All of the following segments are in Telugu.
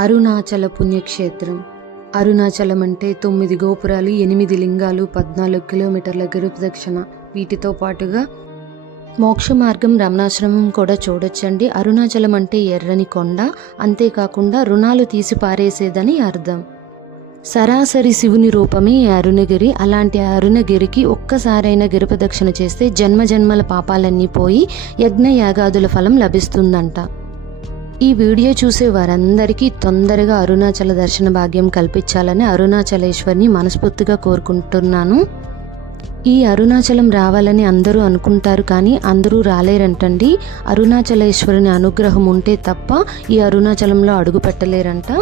అరుణాచల పుణ్యక్షేత్రం. అరుణాచలం అంటే 9 గోపురాలు, 8 లింగాలు, 14 కిలోమీటర్ల గిరిప్రదక్షిణ. వీటితో పాటుగా మోక్ష మార్గం, రమణాశ్రమం కూడా చూడొచ్చండి. అరుణాచలం అంటే ఎర్రని కొండ, అంతేకాకుండా రుణాలు తీసి పారేసేదని అర్థం. సరాసరి శివుని రూపమే అరుణగిరి. అలాంటి అరుణగిరికి ఒక్కసారైనా గిరిప్రదక్షిణ చేస్తే జన్మజన్మల పాపాలన్నీ పోయి యజ్ఞ యాగాదుల ఫలం లభిస్తుందంట. ఈ వీడియో చూసే వారందరికీ తొందరగా అరుణాచల దర్శన భాగ్యం కల్పించాలని అరుణాచలేశ్వరిని మనస్ఫూర్తిగా కోరుకుంటున్నాను. ఈ అరుణాచలం రావాలని అందరూ అనుకుంటారు, కానీ అందరూ రాలేరంటండి. అరుణాచలేశ్వరుని అనుగ్రహం ఉంటే తప్ప ఈ అరుణాచలంలో అడుగు పెట్టలేరంట.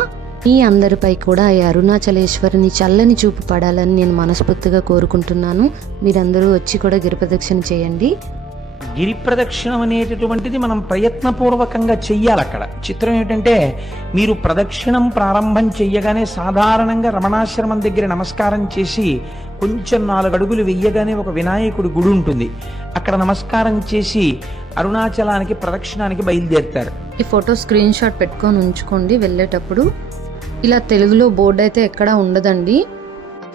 ఈ అందరిపై కూడా ఈ అరుణాచలేశ్వరిని చల్లని చూపు పడాలని నేను మనస్ఫూర్తిగా కోరుకుంటున్నాను. మీరందరూ వచ్చి కూడా గిరిప్రదక్షిణ చేయండి. గిరి ప్రదక్షిణం అనేటటువంటిది మనం ప్రయత్నపూర్వకంగా చెయ్యాలి. అక్కడ చిత్రం ఏమిటంటే, మీరు ప్రదక్షిణం ప్రారంభం చెయ్యగానే సాధారణంగా రమణాశ్రమం దగ్గర నమస్కారం చేసి కొంచెం 4 అడుగులు వెయ్యగానే ఒక వినాయకుడి గుడి ఉంటుంది. అక్కడ నమస్కారం చేసి అరుణాచలానికి ప్రదక్షిణానికి బయలుదేరుతారు. ఈ ఫోటో స్క్రీన్ షాట్ పెట్టుకొని ఉంచుకోండి వెళ్ళేటప్పుడు. ఇలా తెలుగులో బోర్డు అయితే ఎక్కడా ఉండదండి.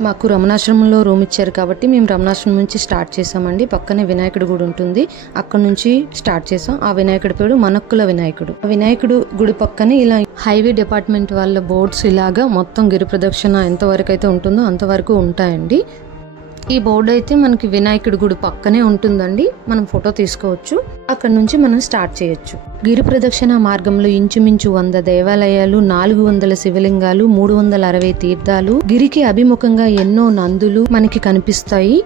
మాకు రమణాశ్రమంలో రూమ్ ఇచ్చారు కాబట్టి మేము రమణాశ్రమం నుంచి స్టార్ట్ చేసామండి. పక్కనే వినాయకుడి గుడి ఉంటుంది, అక్కడ నుంచి స్టార్ట్ చేసాం. ఆ వినాయకుడి పేరు మనక్కుల వినాయకుడు. ఆ వినాయకుడు గుడి పక్కనే ఇలా హైవే డిపార్ట్మెంట్ వాళ్ళ బోర్డ్స్ ఇలాగా మొత్తం గిరి ప్రదక్షిణ ఎంతవరకు అయితే ఉంటుందో అంతవరకు ఉంటాయండి. ఈ బోర్డు అయితే మనకి వినాయకుడి గుడి పక్కనే ఉంటుందండి. మనం ఫోటో తీసుకోవచ్చు, అక్కడ నుంచి మనం స్టార్ట్ చేయొచ్చు. గిరి ప్రదక్షిణ మార్గంలో ఇంచుమించు 100 దేవాలయాలు, 400 శివలింగాలు, 360 తీర్థాలు, గిరికి అభిముఖంగా ఎన్నో నందులు మనకి కనిపిస్తాయి.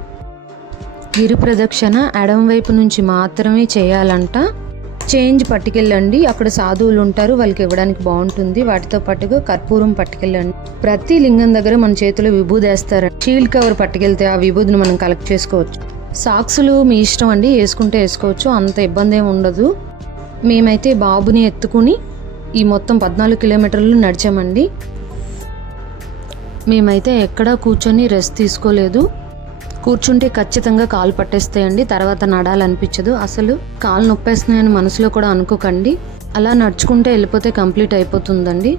గిరి ప్రదక్షిణ ఎడమ వైపు నుంచి మాత్రమే చేయాలంట. చేంజ్ పట్టుకెళ్ళండి, అక్కడ సాధువులు ఉంటారు, వాళ్ళకి ఇవ్వడానికి బాగుంటుంది. వాటితో పాటుగా కర్పూరం పట్టుకెళ్ళండి. ప్రతి లింగం దగ్గర మన చేతిలో విభూది వేస్తారండి. షీల్డ్ కవర్ పట్టుకెళ్తే ఆ విభూదిని మనం కలెక్ట్ చేసుకోవచ్చు. సాక్సులు మీ ఇష్టం అండి, వేసుకుంటే వేసుకోవచ్చు, అంత ఇబ్బంది ఏమి ఉండదు. మేమైతే బాబుని ఎత్తుకుని ఈ మొత్తం 14 కిలోమీటర్లు నడిచామండి. మేమైతే ఎక్కడా కూర్చొని రెస్ట్ తీసుకోలేదు. కూర్చుంటే ఖచ్చితంగా కాలు పట్టేస్తాయండి, తర్వాత నడాలనిపించదు. అసలు కాలు నొప్పేస్తున్నాయని మనసులో కూడా అనుకోకండి. అలా నడుచుకుంటే వెళ్ళిపోతే కంప్లీట్ అయిపోతుందండి.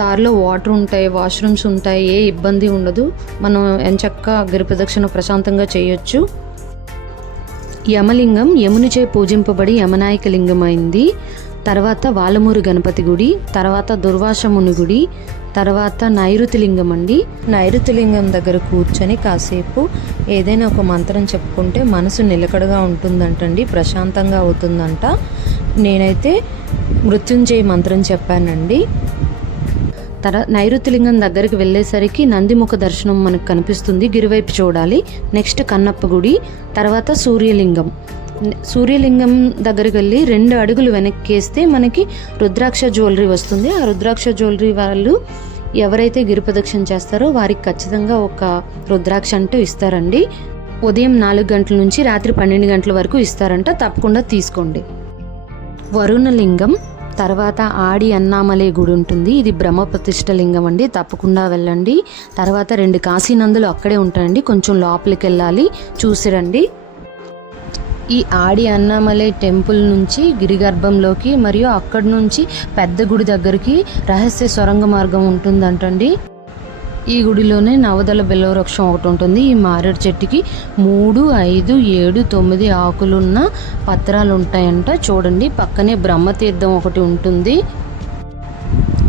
దారిలో వాటర్ ఉంటాయి, వాష్రూమ్స్ ఉంటాయి, ఏ ఇబ్బంది ఉండదు. మనం ఎంచక్కా గిరి ప్రదక్షిణ ప్రశాంతంగా చేయొచ్చు. యమలింగం యమునిచే పూజింపబడి యమనాయక లింగం అయింది. తర్వాత వాలమూరు గణపతి గుడి, తర్వాత దుర్వాసముని గుడి, తర్వాత నైరుతి లింగం అండి. నైరుతి లింగం దగ్గర కూర్చొని కాసేపు ఏదైనా ఒక మంత్రం చెప్పుకుంటే మనసు నిలకడగా ఉంటుందంటండి, ప్రశాంతంగా అవుతుందంట. నేనైతే మృత్యుంజయ మంత్రం చెప్పానండి. నైరుతి లింగం దగ్గరికి వెళ్ళేసరికి నందిముఖ దర్శనం మనకు కనిపిస్తుంది, గిరివైపు చూడాలి. నెక్స్ట్ కన్నప్ప గుడి, తర్వాత సూర్యలింగం. సూర్యలింగం దగ్గరికి వెళ్ళి 2 అడుగులు వెనక్కేస్తే మనకి రుద్రాక్ష జ్యువెలరీ వస్తుంది. ఆ రుద్రాక్ష జ్యువెలరీ వాళ్ళు ఎవరైతే గిరి ప్రదక్షిణ చేస్తారో వారికి ఖచ్చితంగా ఒక రుద్రాక్ష అంటూ ఇస్తారండి. ఉదయం 4 గంటల నుంచి రాత్రి 12 గంటల వరకు ఇస్తారంట, తప్పకుండా తీసుకోండి. వరుణలింగం, తర్వాత ఆడి అన్నామలై గుడి ఉంటుంది. ఇది బ్రహ్మ ప్రతిష్ఠ లింగం అండి, తప్పకుండా వెళ్ళండి. తర్వాత 2 కాశీనందులు అక్కడే ఉంటాయండి, కొంచెం లోపలికి వెళ్ళాలి, చూసిరండి. ఈ ఆడి అన్నామలై టెంపుల్ నుంచి గిరిగర్భంలోకి మరియు అక్కడి నుంచి పెద్ద గుడి దగ్గరికి రహస్య సొరంగ మార్గం ఉంటుందంటండి. ఈ గుడిలోనే నవదళ బిల్వవృక్షం ఒకటి ఉంటుంది. ఈ మారేడు చెట్టుకి 3, 5, 7, 9 ఆకులున్న పత్రాలు ఉంటాయంట. చూడండి, పక్కనే బ్రహ్మతీర్థం ఒకటి ఉంటుంది.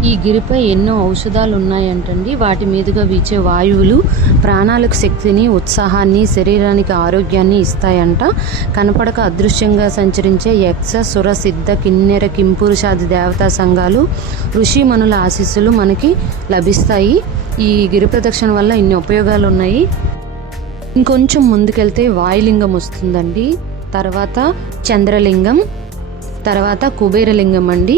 ఈ గిరిపై ఎన్నో ఔషధాలు ఉన్నాయంటండి. వాటి మీదుగా వీచే వాయువులు ప్రాణాలకు శక్తిని, ఉత్సాహాన్ని, శరీరానికి ఆరోగ్యాన్ని ఇస్తాయంట. కనపడక అదృశ్యంగా సంచరించే యక్ష, సుర, సిద్ధ, కిన్నెర, కింపురుషాది దేవతా సంఘాలు, ఋషిమణుల ఆశీస్సులు మనకి లభిస్తాయి. ఈ గిరి ప్రదక్షిణ వల్ల ఇన్ని ఉపయోగాలు ఉన్నాయి. ఇంకొంచెం ముందుకెళ్తే వాయులింగం వస్తుందండి, తర్వాత చంద్రలింగం, తర్వాత కుబేరలింగం అండి.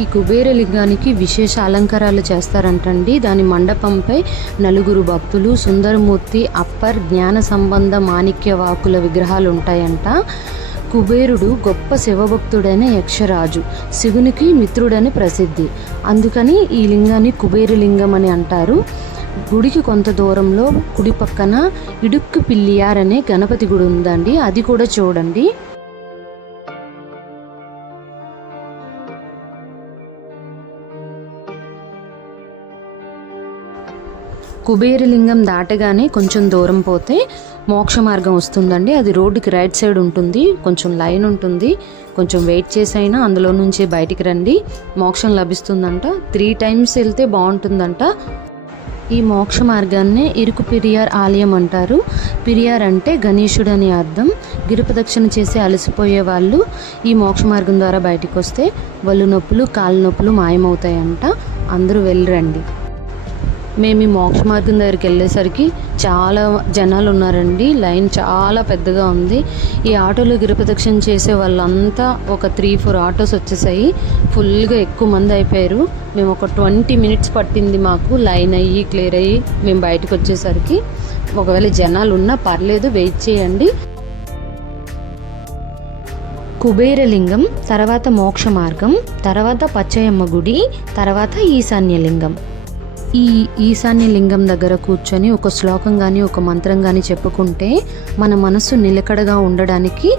ఈ కుబేరలింగానికి విశేష అలంకారాలు చేస్తారంటండి. దాని మండపంపై 4 భక్తులు, సుందరమూర్తి, అప్పర్, జ్ఞాన సంబంధ, మాణిక్య వాకుల విగ్రహాలు ఉంటాయంట. కుబేరుడు గొప్ప శివభక్తుడైన యక్షరాజు, శివునికి మిత్రుడని ప్రసిద్ధి. అందుకని ఈ లింగాన్ని కుబేరలింగం అని అంటారు. గుడికి కొంత దూరంలో కుడి పక్కన ఇడుక్కు పిల్లియార్ అనే గణపతి గుడి ఉందండి, అది కూడా చూడండి. కుబేరలింగం దాటగానే కొంచెం దూరం పోతే మోక్ష మార్గం వస్తుందండి. అది రోడ్డుకి రైట్ సైడ్ ఉంటుంది, కొంచెం లైన్ ఉంటుంది. కొంచెం వెయిట్ చేసైనా అందులో నుంచి బయటికి రండి, మోక్షం లభిస్తుందంట. 3 times వెళ్తే బాగుంటుందంట. ఈ మోక్ష మార్గాన్నే ఇరుకు పిరియార్ ఆలయం అంటారు. పిరియార్ అంటే గణేశుడు అని అర్థం. గిరిప్రదక్షిణ చేసి అలసిపోయే వాళ్ళు ఈ మోక్ష మార్గం ద్వారా బయటికి వస్తే ఒళ్ళు నొప్పులు, కాళ్ళ నొప్పులు మాయమవుతాయంట. అందరూ వెళ్ళరండి. మేము ఈ మోక్ష మార్గం దగ్గరికి వెళ్ళేసరికి చాలా జనాలు ఉన్నారండి. లైన్ చాలా పెద్దగా ఉంది. ఈ ఆటోలో గిరిప్రదక్షిణ చేసే వాళ్ళంతా ఒక 3-4 ఆటోస్ వచ్చేసాయి. ఫుల్గా ఎక్కువ మంది అయిపోయారు. మేము ఒక 20 minutes పట్టింది మాకు లైన్ అయ్యి క్లియర్ అయ్యి మేము బయటకు వచ్చేసరికి. ఒకవేళ జనాలు ఉన్నా పర్లేదు, వెయిట్ చేయండి. కుబేరలింగం, తర్వాత మోక్ష మార్గం, తర్వాత పచ్చయమ్మ గుడి, తర్వాత ఈశాన్యలింగం. ఈ ఈశాన్యలింగం దగ్గర కూర్చొని ఒక శ్లోకం కానీ ఒక మంత్రం కానీ చెప్పుకుంటే మన మనసు నిలకడగా ఉండడానికి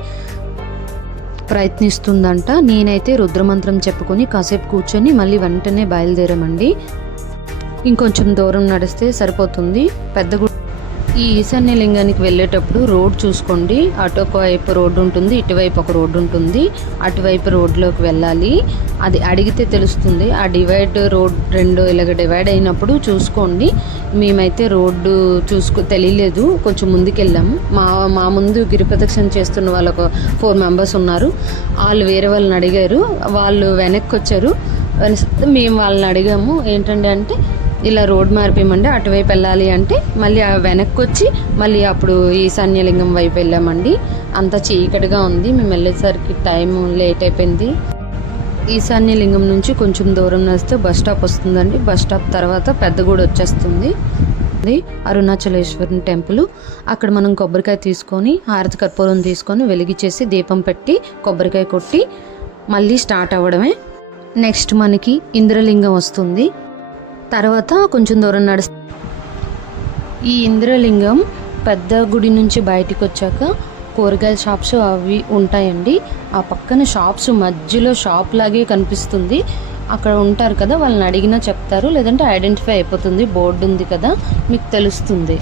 ప్రయత్నిస్తుందంట. నేనైతే రుద్రమంత్రం చెప్పుకొని కాసేపు కూర్చొని మళ్ళీ వెంటనే బయలుదేరామండి. ఇంకొంచెం దూరం నడిస్తే సరిపోతుంది. పెద్ద ఈ ఈశాన్యలింగానికి వెళ్ళేటప్పుడు రోడ్ చూసుకోండి. అటొక వైపు రోడ్డు ఉంటుంది, ఇటువైపు ఒక రోడ్డు ఉంటుంది. అటువైపు రోడ్లోకి వెళ్ళాలి. అది అడిగితే తెలుస్తుంది. ఆ రోడ్ 2 ఇలాగ డివైడ్ అయినప్పుడు చూసుకోండి. మేమైతే రోడ్డు తెలియలేదు, కొంచెం ముందుకు వెళ్ళాము. మా ముందు గిరిప్రదక్షిణ చేస్తున్న వాళ్ళు ఒక 4 members ఉన్నారు. వాళ్ళు వేరే వాళ్ళని అడిగారు, వాళ్ళు వెనక్కి వచ్చారు. మేము వాళ్ళని అడిగాము ఏంటంటే అంటే ఇలా రోడ్ మారిపోయామండి, అటువైపు వెళ్ళాలి అంటే మళ్ళీ వెనక్కి వచ్చి మళ్ళీ అప్పుడు ఈశాన్యలింగం వైపు వెళ్ళామండి. అంత చీకటిగా ఉంది. మేము వెళ్ళేసరికి టైం లేట్ అయిపోయింది. ఈశాన్యలింగం నుంచి కొంచెం దూరం నడిస్తే బస్ స్టాప్ వస్తుందండి. బస్ స్టాప్ తర్వాత పెద్దగూడ వచ్చేస్తుంది. అరుణాచలేశ్వరం టెంపుల్. అక్కడ మనం కొబ్బరికాయ తీసుకొని హారతి కర్పూరం తీసుకొని వెలిగించేసి దీపం పెట్టి కొబ్బరికాయ కొట్టి మళ్ళీ స్టార్ట్ అవ్వడమే. నెక్స్ట్ మనకి ఇంద్రలింగం వస్తుంది. తర్వాత కొంచెం దూరం నడిస్తే ఈ ఇంద్రలింగం పెద్ద గుడి నుంచి బయటికి వచ్చాక కూరగాయల షాప్స్ అవి ఉంటాయండి. ఆ పక్కన షాప్స్ మధ్యలో షాప్ లాగే కనిపిస్తుంది. అక్కడ ఉంటారు కదా, వాళ్ళని అడిగినా చెప్తారు, లేదంటే ఐడెంటిఫై అయిపోతుంది. బోర్డు ఉంది కదా, మీకు తెలుస్తుంది.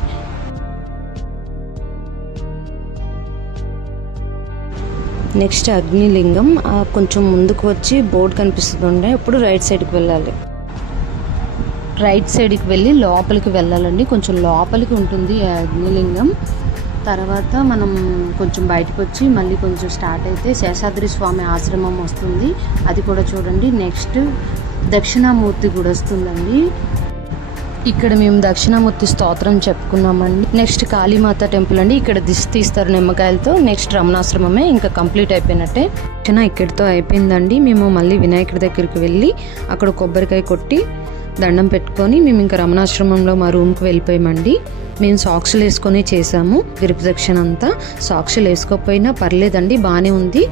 నెక్స్ట్ అగ్నిలింగం. కొంచెం ముందుకు వచ్చి బోర్డు కనిపిస్తుంది. ఇప్పుడు రైట్ సైడ్కి వెళ్ళాలి. రైట్ సైడ్కి వెళ్ళి లోపలికి వెళ్ళాలండి. కొంచెం లోపలికి ఉంటుంది ఈ అగ్నిలింగం. తర్వాత మనం కొంచెం బయటకు వచ్చి మళ్ళీ కొంచెం స్టార్ట్ అయితే శేషాద్రి స్వామి ఆశ్రమం వస్తుంది. అది కూడా చూడండి. నెక్స్ట్ దక్షిణామూర్తి కూడా వస్తుందండి. ఇక్కడ మేము దక్షిణామూర్తి స్తోత్రం చెప్పుకున్నామండి. నెక్స్ట్ కాళీమాత టెంపుల్ అండి. ఇక్కడ దిష్టి తీస్తారు నిమ్మకాయలతో. నెక్స్ట్ రమణాశ్రమమే ఇంకా కంప్లీట్ అయిపోయినట్టే. ఇక్కడితో అయిపోయిందండి. మేము మళ్ళీ వినాయకుడి దగ్గరికి వెళ్ళి అక్కడ కొబ్బరికాయ కొట్టి దండం పెట్టుకొని మేము ఇంకా రమణాశ్రమంలో మా రూమ్కి వెళ్ళిపోయామండి. మేము సాక్సులు వేసుకొని చేసాము గిరిప్రదక్షిణ అంతా. సాక్సులు వేసుకోకపోయినా పర్లేదండి, బాగానే ఉంది,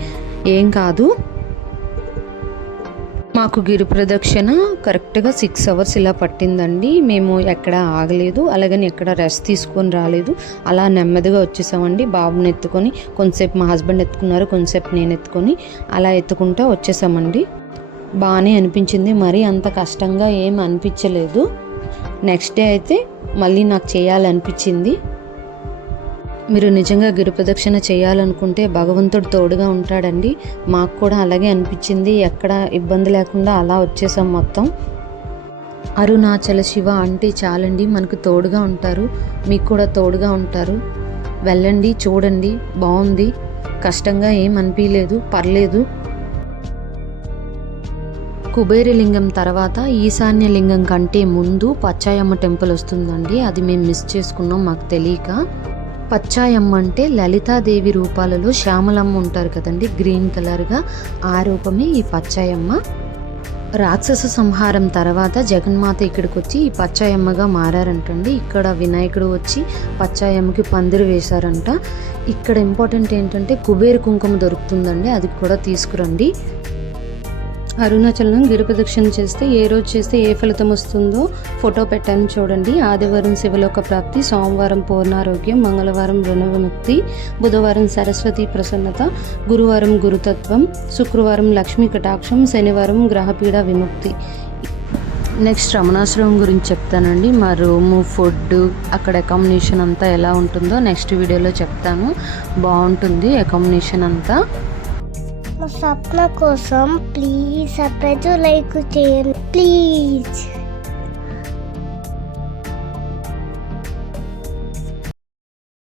ఏం కాదు. మాకు గిరిప్రదక్షిణ కరెక్ట్గా 6 hours ఇలా పట్టిందండి. మేము ఎక్కడ ఆగలేదు, అలాగని ఎక్కడ రెస్ట్ తీసుకొని రాలేదు. అలా నెమ్మదిగా వచ్చేసామండి. బాబుని ఎత్తుకొని కొంతసేపు మా హస్బెండ్ ఎత్తుకున్నారు, కొంతసేపు నేను ఎత్తుకొని అలా ఎత్తుకుంటూ వచ్చేసామండి. బాగానే అనిపించింది, మరీ అంత కష్టంగా ఏం అనిపించలేదు. నెక్స్ట్ డే అయితే మళ్ళీ నాకు చేయాలనిపించింది. మీరు నిజంగా గిరిప్రదక్షిణ చేయాలనుకుంటే భగవంతుడు తోడుగా ఉంటాడండి. మాకు కూడా అలాగే అనిపించింది. ఎక్కడ ఇబ్బంది లేకుండా అలా వచ్చేసాం మొత్తం. అరుణాచల శివ అంటే చాలండి, మనకు తోడుగా ఉంటారు. మీకు కూడా తోడుగా ఉంటారు. వెళ్ళండి, చూడండి, బాగుంది. కష్టంగా ఏం అనిపించలేదు, పర్లేదు. కుబేరలింగం తర్వాత ఈశాన్యలింగం కంటే ముందు పచ్చాయమ్మ టెంపుల్ వస్తుందండి. అది మేము మిస్ చేసుకున్నాం మాకు తెలియక. పచ్చాయమ్మ అంటే లలితాదేవి రూపాలలో శ్యామలమ్మ ఉంటారు కదండి, గ్రీన్ కలర్గా, ఆ రూపమే ఈ పచ్చాయమ్మ. రాక్షస సంహారం తర్వాత జగన్మాత ఇక్కడికి వచ్చి ఈ పచ్చాయమ్మగా మారారంటండి. ఇక్కడ వినాయకుడు వచ్చి పచ్చాయమ్మకి పందిరి వేశారంట. ఇక్కడ ఇంపార్టెంట్ ఏంటంటే కుబేర కుంకుమ దొరుకుతుందండి, అది కూడా తీసుకురండి. అరుణాచలం గిరిప్రదక్షిణ చేస్తే ఏ రోజు చేస్తే ఏ ఫలితం వస్తుందో ఫోటో పెట్టాను చూడండి. ఆదివారం శివలోక ప్రాప్తి, సోమవారం పూర్ణారోగ్యం, మంగళవారం రుణ విముక్తి, బుధవారం సరస్వతి ప్రసన్నత, గురువారం గురుతత్వం, శుక్రవారం లక్ష్మీ కటాక్షం, శనివారం గ్రహపీడ విముక్తి. నెక్స్ట్ రమణాశ్రమం గురించి చెప్తానండి. మా రూము, ఫుడ్, అక్కడ అకామిడేషన్ అంతా ఎలా ఉంటుందో నెక్స్ట్ వీడియోలో చెప్తాను. బాగుంటుంది అకామిడేషన్ అంతా. మా స్వప్న కోసం ప్లీజ్ సబ్స్క్రైబ్ లైక్ చేయండి ప్లీజ్.